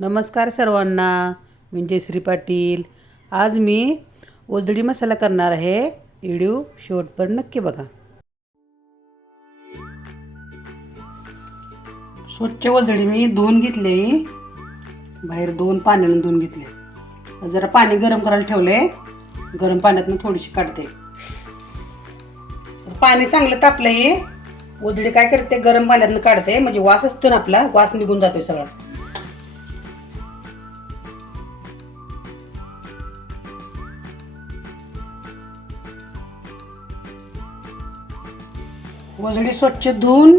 नमस्कार सर्वांना, मी जयश्री पाटील. आज मी ओलदडी मसाला करणार आहे. व्हिडिओ शेवटपर्यंत नक्की बघा. स्वच्छ ओलदडी मी धुवून घेतले. बाहेर पाण्यानं धुवून घेतले. जरा पाणी गरम करायला ठेवले. गरम पाण्यातून थोडीशी काढते. पाणी चांगलं तापलंय. ओलदडी काय करते, गरम पाण्यातून काढते, म्हणजे वास असतो ना, आपला वास निघून जातोय सगळा. ओलदडी स्वच्छ धुवून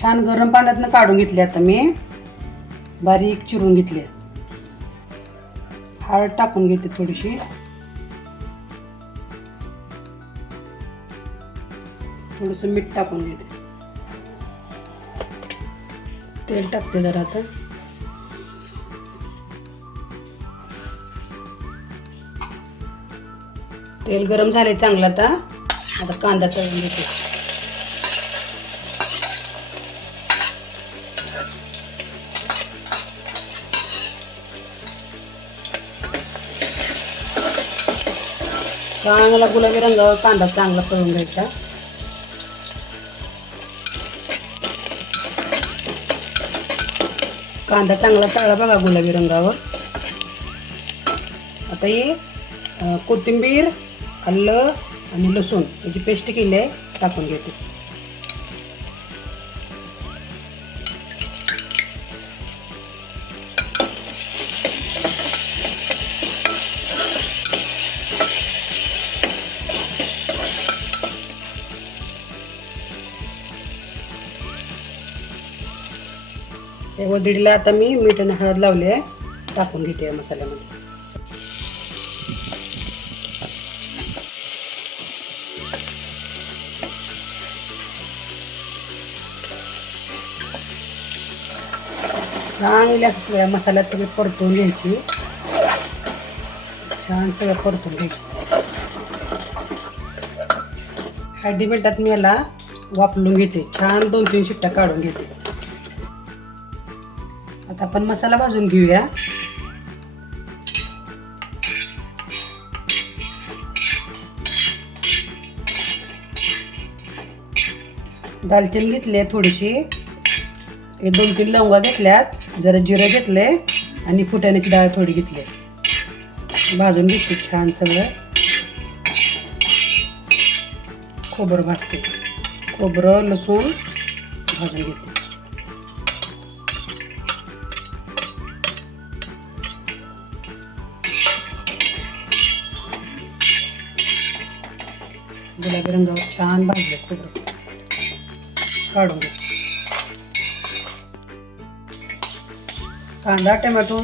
छान गरम पाण्यातून काढून घेतली. आता मी बारीक चिरून घेतली. हळद टाकून घेते थोडीशी. थोडंसं मीठ टाकून घेते. तेल टाकते जरा. आता तेल गरम झाले चांगलं. आता कांदा तळून घेते. चांगला गुलाबी रंगावर कांदा चांगला तळून घ्यायचा. कांदा चांगला तळला बघा गुलाबी रंगावर. आता ही कोथिंबीर, आलं आणि लसूण याची पेस्ट केली आहे, टाकून घेते. ओलदडीला आता मी मीठ आणि हळद लावली आहे, टाकून घेते मसाल्यामध्ये. चांगल्या सगळ्या मसाल्यात सगळे परतून घ्यायची. छान सगळं परतून घ्यायची. हळदी मिठात मी याला वापरून घेते. छान 2-3 शिट्ट्या काढून घेते. आता आपण मसाला भाजून घेऊया. दालचिनी घेतली आहे थोडीशी. 2-3 लवंगा घेतल्यात. जरा जिरं घेतले आणि फुटाण्याची डाळ थोडी घेतली. भाजून घेतली छान सगळं. खोबरं भाजते. खोबरं लसूण भाजून घेते. गुलाबी रंगावर छान भाजले खोबरं. काढून घे. कांदा टोमॅटो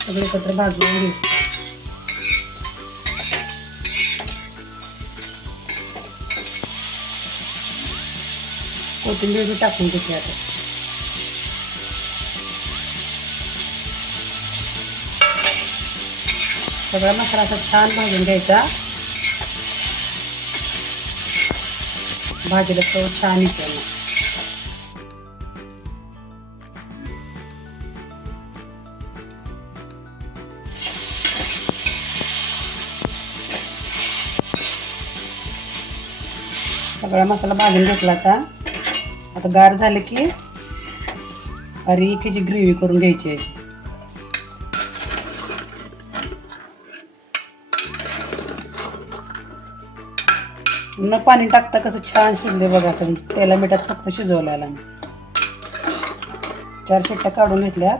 सगळे एकत्र भाजून घे. कोथिंबीर टाकून घेते. आता सगळा मसाला असा छान भाजून घ्यायचा. भाजीला चव छान येते. सगळा मसाला भाजून घेतला. आता गार झाले की बारीक याची ग्रेव्ही करून घ्यायची आहे. न पाणी टाकता कसं छान शिजले बघा. असं तेला मिठात फक्त शिजवल्याला मी 4 शिट्ट्या काढून घेतल्या.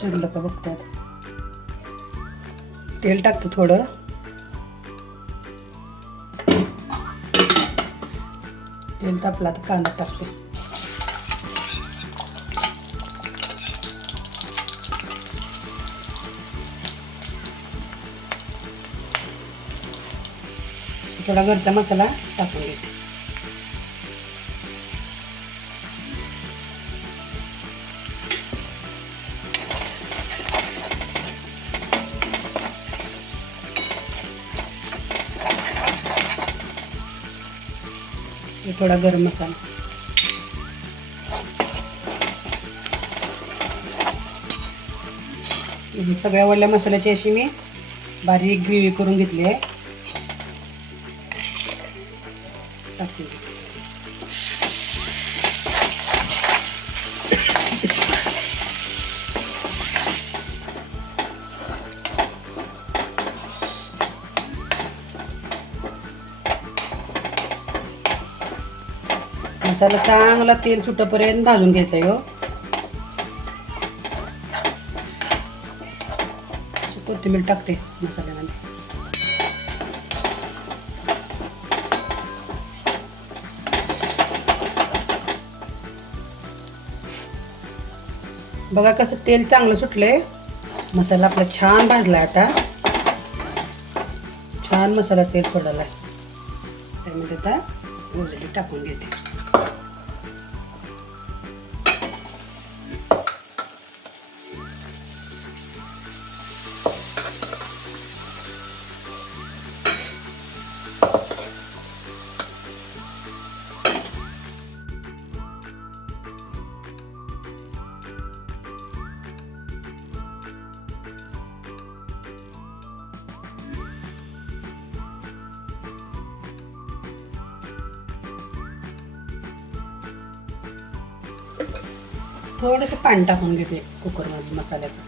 शिजलं का बघतात. तेल टाकतो थोडं. तेल तापला तर कांदा टाकतो. थोडा घरचा मसाला टाकून घेते. थोडा गरम मसाला. सगळ्या वल्ल्या मसाल्याची अशी मी बारीक ग्रेव्ही करून घेतली आहे. मसाला चांगला तेल सुटेपर्यंत भाजून घ्यायचा आहे. कोथिंबीर टाकते मसाल्यामध्ये. बघा कसं तेल चांगलं सुटलंय. मसाला आपला छान भाजला. आता छान मसाला तेल सोडला. त्यामध्ये आता उलटी टाकून घेते. थोडंसं पाणी टाकून घेते कुकरमध्ये मसाल्याचं.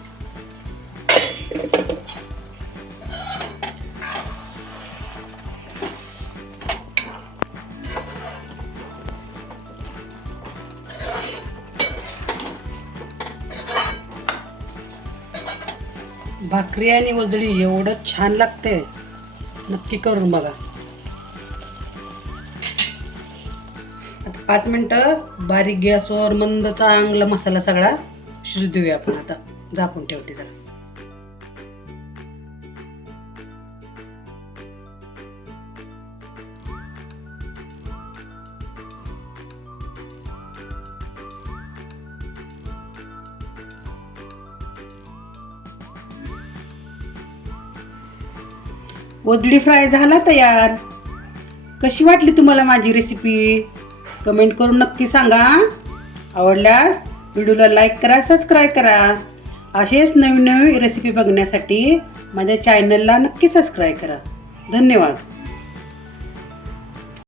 भाकरी आणि वजडी एवढं छान लागते, नक्की करून बघा. 5 मिनिटं बारीक गॅसवर मंद चांगला मसाला सगळा शिजू देऊया आपण. आता झाकून ठेवते जरा. वजडी फ्राय झाला तयार. कशी वाटली तुम्हाला माझी रेसिपी? कमेंट करून नक्की सांगा. आवडल्यास व्हिडिओला लाईक करा, सबस्क्राईब करा. असेच नवीन नवीन रेसिपी बघण्यासाठी माझ्या चॅनलला नक्की सबस्क्राईब करा. धन्यवाद.